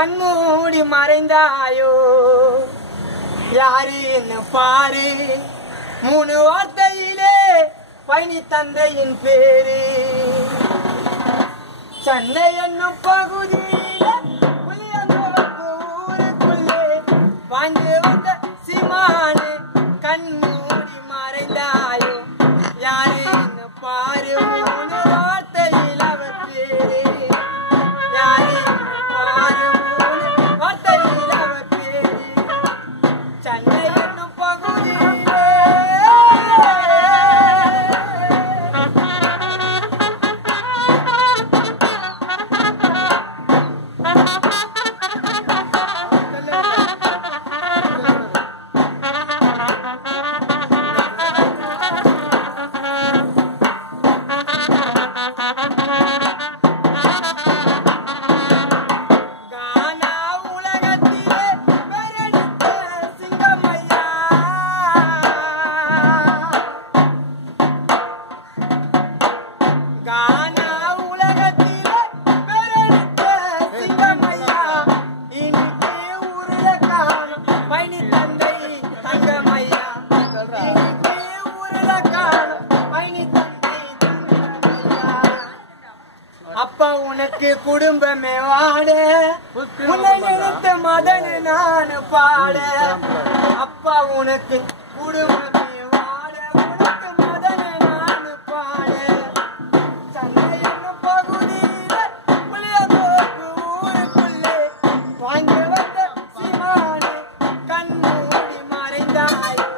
கண்மூடி மறைந்தாயோ யாருன்னு பாரு 3 வார்த்தையிலே பயணி தந்தையின் பேரு சென்னை என்னும் பகுதியில ஊருக்குள்ளே வாழ்ந்து வந்த சீமானே கண்மூடி மறைந்தாயோ யாருன்னு பாரு 3 வார்த்தையில் அவர் பேரு யாருன்னு பாரு 3 வார்த்தையில் அவர் பேரு சென்னை என்னும் பகுதியிலே அப்பா உனக்கு குடும்பமே வாட உன்னை நினைத்த மதனு நான் பாட அப்பா உனக்கு குடும்பமே வாட உனக்கு மதனு நான் பாட சென்னை என்னும் பகுதியில புளியந்தோப்பு ஊருக்குள்ளே வாழ்ந்து வந்த சீமானே கண்மூடி மறைந்தாயோ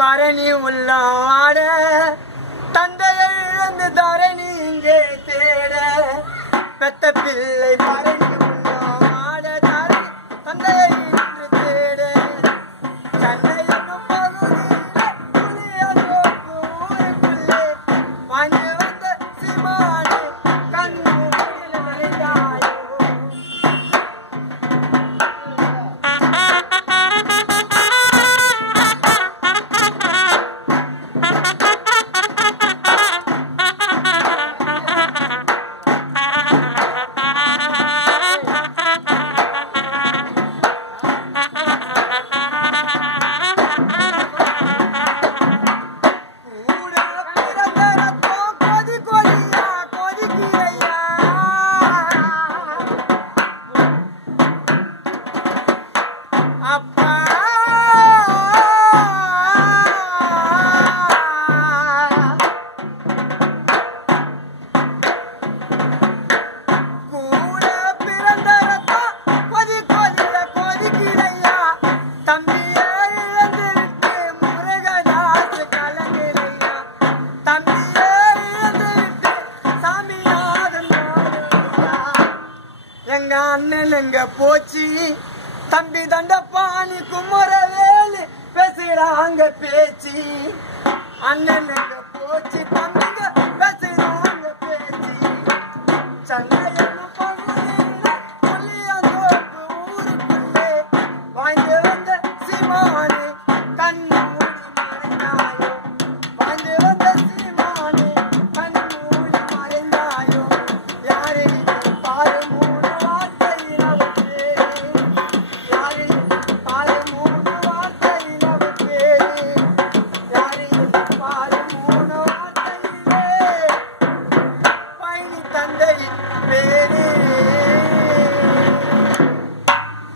பரணி உள்ளாட தந்தையை இழந்து தரணி இங்கே தேட பெத்த பிள்ளை பரணி உள்ளாட தரணி தந்தையை இன்று தேட சென்னை என்னும் பகுதியில புளியந்தோப்பு ஊருக்குள்ளே வாழ்ந்து வந்த சீமானே கண்மூடி மறைந்தாயோ அண்ணனுங்க போச்சு தம்பி தண்டப்பாணி குமரவேலு பேசுறாங்க பேச்சு அண்ணனுங்க போச்சு தம்பிங்க பேசுறாங்க பேச்சு சென்னை